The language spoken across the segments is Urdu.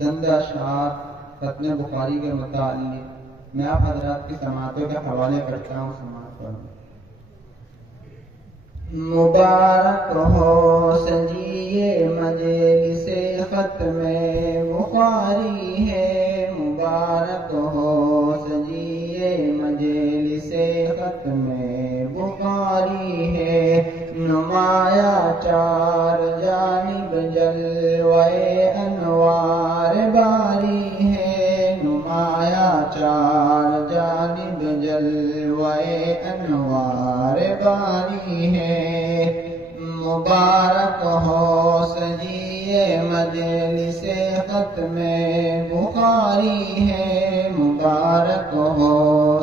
چند اشعار ختم بخاری کے متعلق میں آپ حضرات کی سماعتوں کے حوالے کرتا ہوں، سماعت کروں۔ مبارک ہو سجیے مجلس ختم بخاری ہے، مبارک ہو سجیے مجلس ختم بخاری ہے، نمایاں چار جانب جلوے انوار باری ہے، نمایاں چار جانب جلوے انوار باری ہے، مبارک ہو سجیے مجلس ختم بخاری ہے، مبارک ہو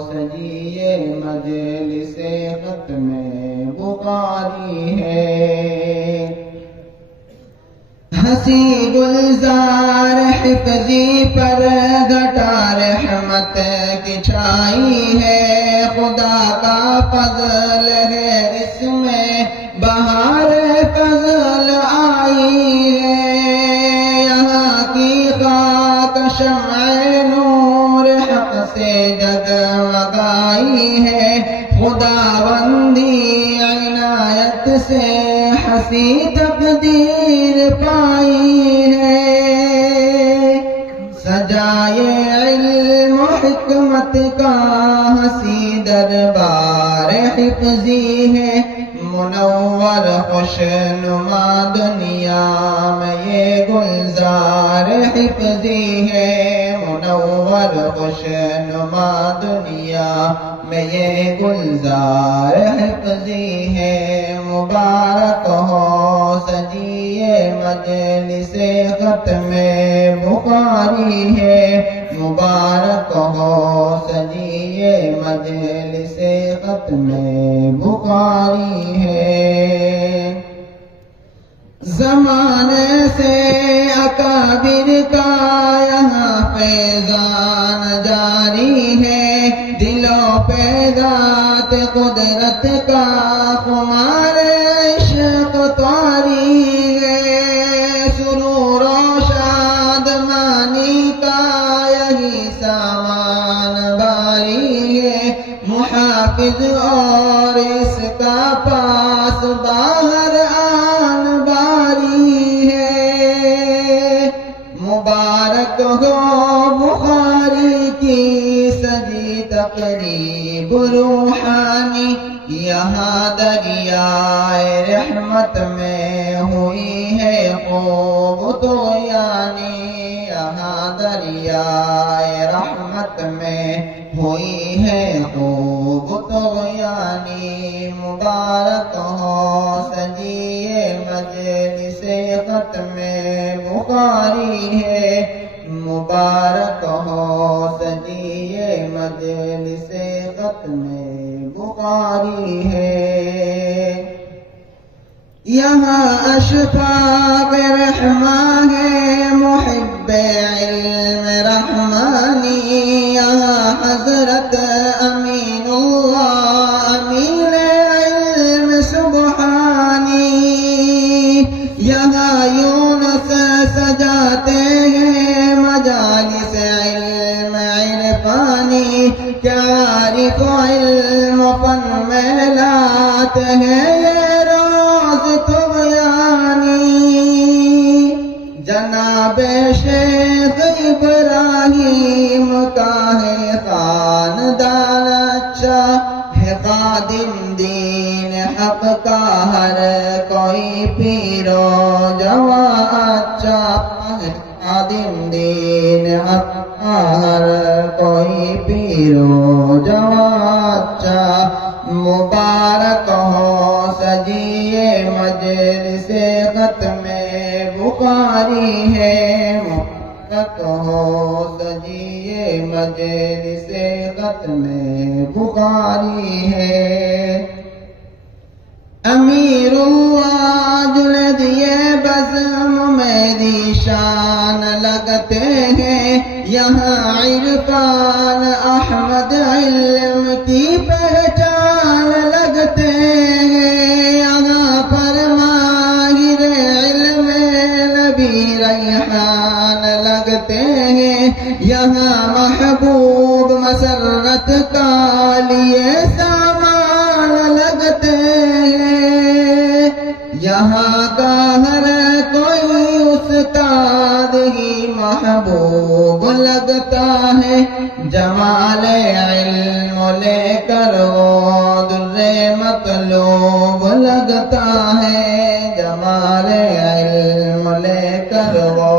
سجیے مجلس ختم بخاری ہے، ہنسی گلزار حفظی پر گھٹا رحمت کی چھائی ہے، خدا کا فضل ہے اس میں بہار فضل آئی ہے، یہاں کی خاک شمع نور حق سے جگمگائی ہے، خداوندی عنایت سے ہنسی تقدیر پائی ہے، سجائے علم و حکمت کا ہنسی دربار حفظی ہے، منور خوش نما دنیا میں یہ گلزار حفظی ہے، منور خوش نما دنیا میں یہ گلزار حفظی ہے، مبارک ہو سجیے مجلس ختم بخاری ہے، مبارک ہو سجیے مجلس ختم بخاری ہے، زمانے سے اکابر کا یہاں فیضان جاری ہے، دلوں پہ ذات قدرت کا خمار عشق طاری ہے، سرور و شادمانی کا یہی سامان باری ہے، محافظ اور اس کا پاس باہر آن باری ہے، مبارک ہو بخاری کی سجی تقریب روحانی، یہاں دریائے رحمت میں ہوئی ہے خوب طغیانی، یہاں دریائے رحمت میں ہوئی ہے خوب طغیانی، مبارک ہو سجیے مجلس ختم بخاری ہے، مبارک ہو سجیے مجلس ختم بخاری ہے، یہاں اشفاق رحماں ہے محب علم رحمانی، یہاں حضرت امین اللہ امین علم سبحانی، یہاں یونس سجاتے ہیں مجالس علم عرفانی، کیا عارف علم فن میں لاتے ہیں یہ روز طغیانی، جناب شیخ ابراہیم کا ہے خاندان اچھا، ہے خادم دین حق کا ہر کوئی پیرو جواں اچھا، ہے خادم دین حق کا ہر کوئی پیرو جواں اچھا، مبارک ہو سجیے مجلس ختم بخاری ہے، مبارک ہو سجیے مجلس ختم بخاری ہے، امیر اللہ جلد یہ بزم میری شان لگتے ہیں، یہاں عرفان احمد علم کی پہچان لگتے ہیں، یہاں پر ماہر علم نبی ریحان لگتے جمال علم لے کر وہ در مطلوب لگتا ہے، جمال علم لے کر وہ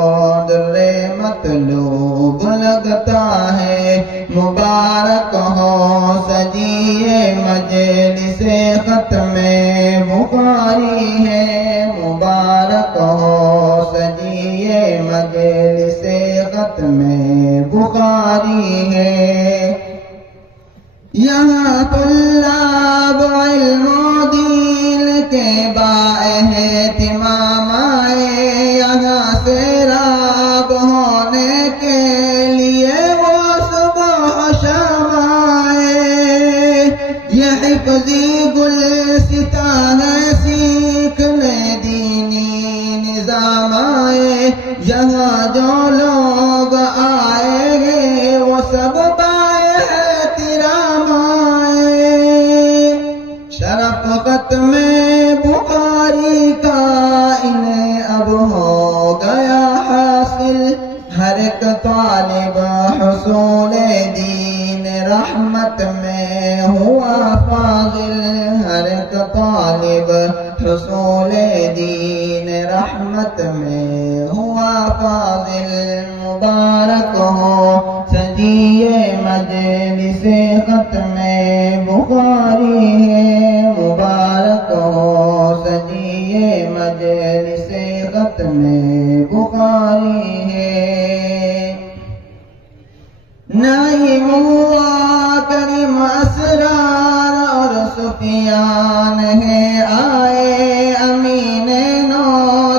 در مطلوب لگتا ہے، مبارک ہو سجیے مجلس ختم بخاری ہے، مبارک ہو سجیے مجلس ختم بخاری ہے، یہاں طلاب علم و دین کے بااہتمام آئے، یہاں سے راب ہونے کے لیے وہ صبح شام آئے، یہ حفظی گلستان ہے سیکھنے دینی نظام آئے، یہاں جو لوگ آئے گے وہ سب بااحترام آئے، شرف ختم بخاری کا انہیں اب ہو گیا حاصل، ہر ایک طالب حصول دین رحمت میں ہوا فاضل، ہر ایک طالب حصول دین رحمت میں ہوا فاضل، مبارک ہو سجیے مجلس ختم بخاری ہے، مبارک ہو سجیے مجلس ختم بخاری ہے، نعیم اللہ کریم اسرار اور سفیان ہے آئے، امین نو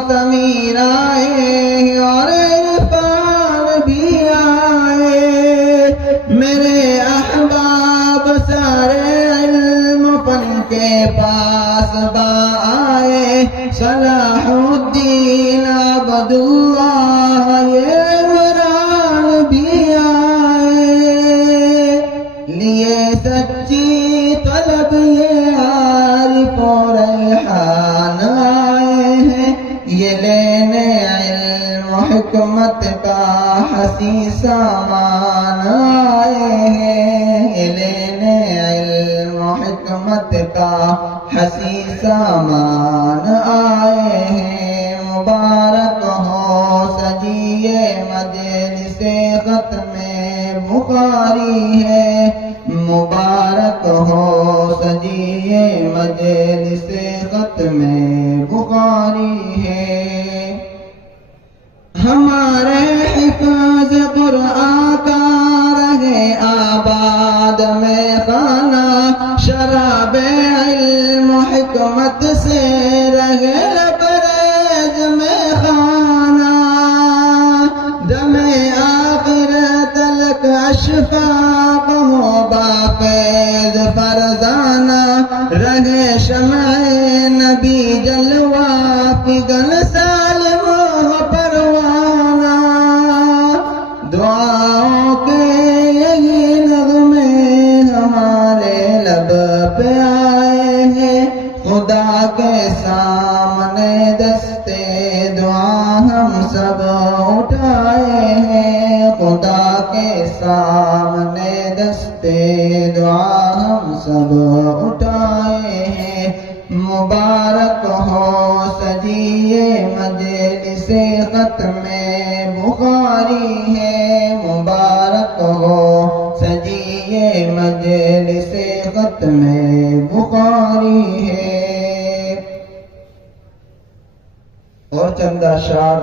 تمیر آئے اور عرفان بھی آئے، میرے احباب سارے علم فن کے پاس با آئے، صلاح الدین عبداللہ یہ عمران بھی آئے، لیے سچی طلب یہ عارف و ریحان آئے ہیں، یہ لینے علم و حکمت کا حسین سامان آئے ہیں، یہ لینے علم و حکمت کا حسین سامان آئے ہیں، مبارک ہو سجیے مجلس ختم بخاری ہے، مبارک ہو سجیے مجلس ختم بخاری ہے، ہمارے حفظ قرآن کا رہے آباد میں خانہ، شراب علم و حکمت سے رہے لبریز میں خانہ، دم آخر تلک اشفاق ہو بافیض فرزانہ، رہے شمع نبی جلوہ فگن سالم ہو پروانہ، دعاؤں کے یہی نغمے ہمارے لب پہ آئے ہیں، خدا کے سامنے دستے دعا ہم سب اٹھائے ہیں، خدا کے سامنے دستے دعا ہم سب اٹھائے ہیں، مبارک ہو سجیے مجلس ختم بخاری ہے، مبارک ہو سجیے مجلس ختم بخاری ہے، اور چند اشعار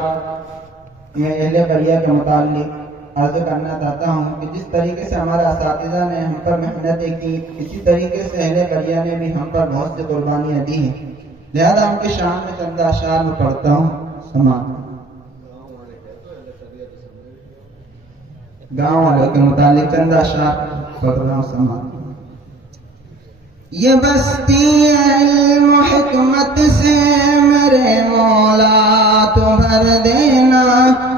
میں اہل قریہ کے متعلق عرض کرنا چاہتا ہوں کہ جس طریقے سے ہمارے اساتذہ نے ہم پر محنتیں کی، اسی طریقے سے اہل قریہ نے بھی ہم پر بہت سی قربانیاں دی ہیں، لہذا ان کی شان میں چند اشعار میں پڑھتا ہوں، سماعت گاؤں والوں کے متعلق چند اشعار پڑھ رہا ہوں، سماعت۔ یہ بستی علم و حکمت سے میرے مولا تو بھر دینا،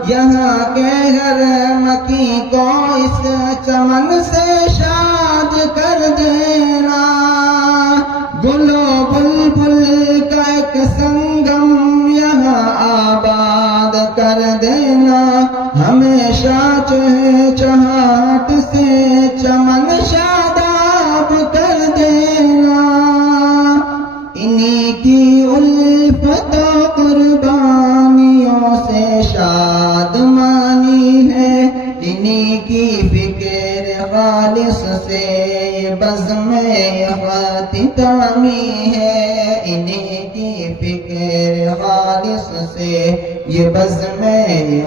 یہاں کے ہر مکی کو اس چمن سے شاد کر دینا، گل و بلبل کا ایک سنگم یہاں آباد کر دینا، ہمیشہ چہچہاہٹ سے بزم اختتامی ہے انہیں کی فکر خالص سے، یہ بزم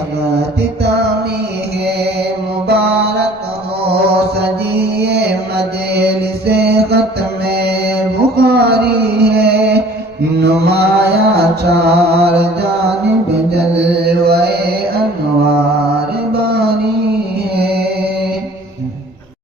اختتامی ہے۔ مبارک ہو سجیے مجلس ختم بخاری ہے، نمایاں چار جانب جل